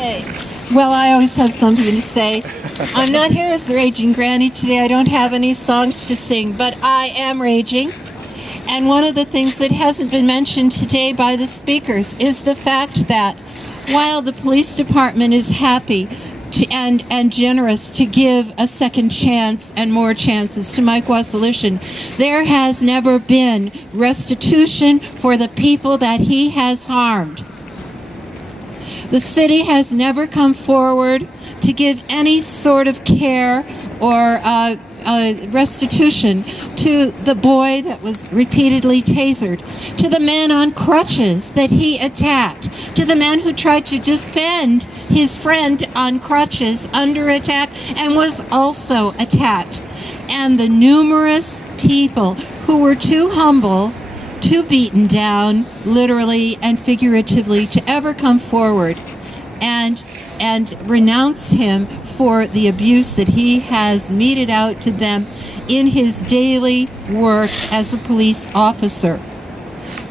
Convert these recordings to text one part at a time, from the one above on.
Okay. Well, I always have something to say. I'm not here as the Raging Granny today. I don't have any songs to sing, but I am raging. And one of the things that hasn't been mentioned today by the speakers is the fact that while the police department is happy and generous to give a second chance and more chances to Mike Wasylyshen, there has never been restitution for the people that he has harmed. The city has never come forward to give any sort of care or restitution to the boy that was repeatedly tasered, to the man on crutches that he attacked, to the man who tried to defend his friend on crutches under attack and was also attacked, and the numerous people who were too humble, too beaten down, literally and figuratively, to ever come forward and renounce him for the abuse that he has meted out to them in his daily work as a police officer.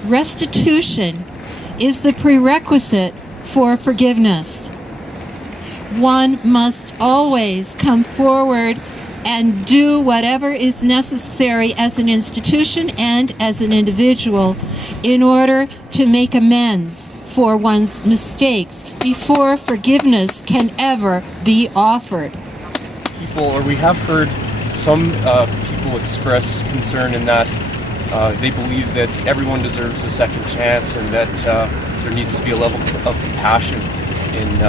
Restitution is the prerequisite for forgiveness. One must always come forward and do whatever is necessary as an institution and as an individual in order to make amends for one's mistakes before forgiveness can ever be offered. We have heard some people express concern in that they believe that everyone deserves a second chance and that there needs to be a level of compassion in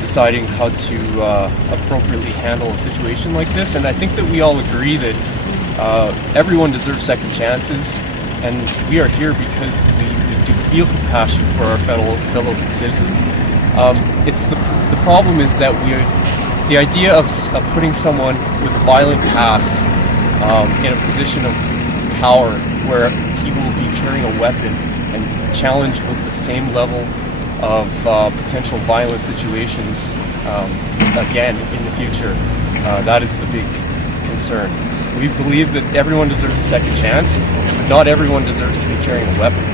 deciding how to appropriately handle a situation like this. And I think that we all agree that everyone deserves second chances, and we are here because we do feel compassion for our fellow citizens. It's the problem is that the idea of putting someone with a violent past in a position of power where he will be carrying a weapon and challenged with the same level of potential violent situations again in the future, that is the big concern. We believe that everyone deserves a second chance. Not everyone deserves to be carrying a weapon.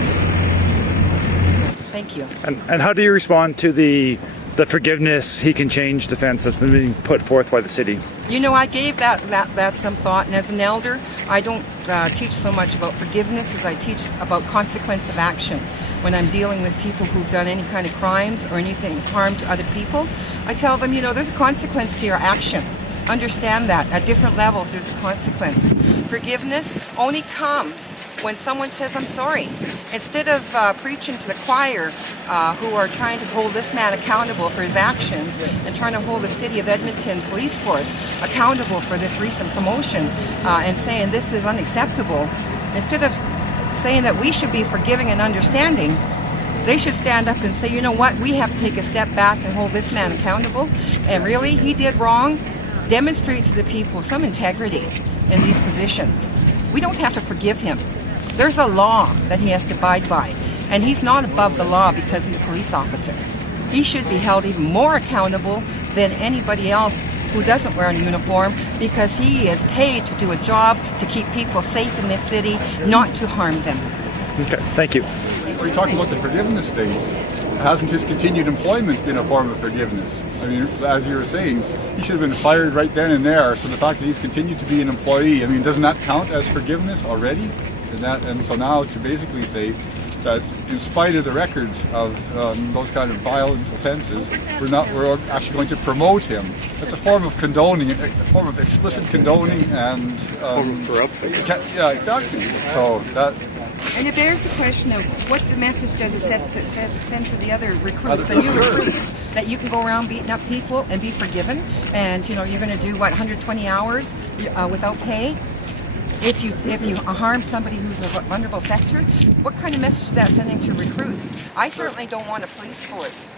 Thank you. And how do you respond to the forgiveness, he can change defense that's been being put forth by the city? You know, I gave that some thought, and as an elder, I don't teach so much about forgiveness as I teach about consequence of action. When I'm dealing with people who've done any kind of crimes or anything harm to other people, I tell them, you know, there's a consequence to your action. Understand that at different levels there's a consequence. Forgiveness only comes when someone says I'm sorry. Instead of preaching to the choir who are trying to hold this man accountable for his actions and trying to hold the City of Edmonton Police Force accountable for this recent promotion and saying this is unacceptable, instead of saying that we should be forgiving and understanding, they should stand up and say, you know what, we have to take a step back and hold this man accountable, and really, he did wrong. Demonstrate to the people some integrity in these positions. We don't have to forgive him. There's a law that he has to abide by, and he's not above the law because he's a police officer. He should be held even more accountable than anybody else who doesn't wear a uniform, because he is paid to do a job to keep people safe in this city, not to harm them. Okay, thank you. We're talking about the forgiveness thing. Hasn't his continued employment been a form of forgiveness? I mean, as you were saying, he should have been fired right then and there. So the fact that he's continued to be an employee, I mean, doesn't that count as forgiveness already? And so now to basically say that in spite of the records of those kind of violent offences, we're actually going to promote him. That's a form of condoning, a form of explicit condoning, and Form of corruption. Yeah, exactly. So that. And if there's a question of what the message does it send to the other recruits, the new recruits, that you can go around beating up people and be forgiven, and you know you're going to do 120 hours without pay. If you harm somebody who's a vulnerable sector, what kind of message is that sending to recruits? I certainly don't want a police force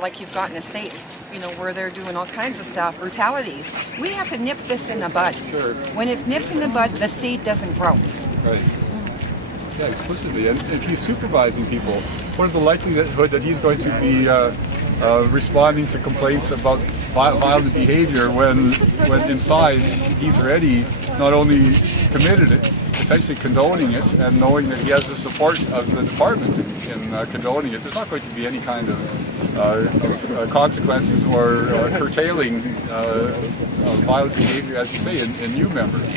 like you've got in the States, you know, where they're doing all kinds of stuff, brutalities. We have to nip this in the bud. Sure. When it's nipped in the bud, the seed doesn't grow. Right. Yeah, explicitly. And if he's supervising people, what is the likelihood that he's going to be responding to complaints about violent behavior when inside he's already not only committed it, essentially condoning it and knowing that he has the support of the department in condoning it, there's not going to be any kind of consequences or curtailing violent behavior, as you say, in new members.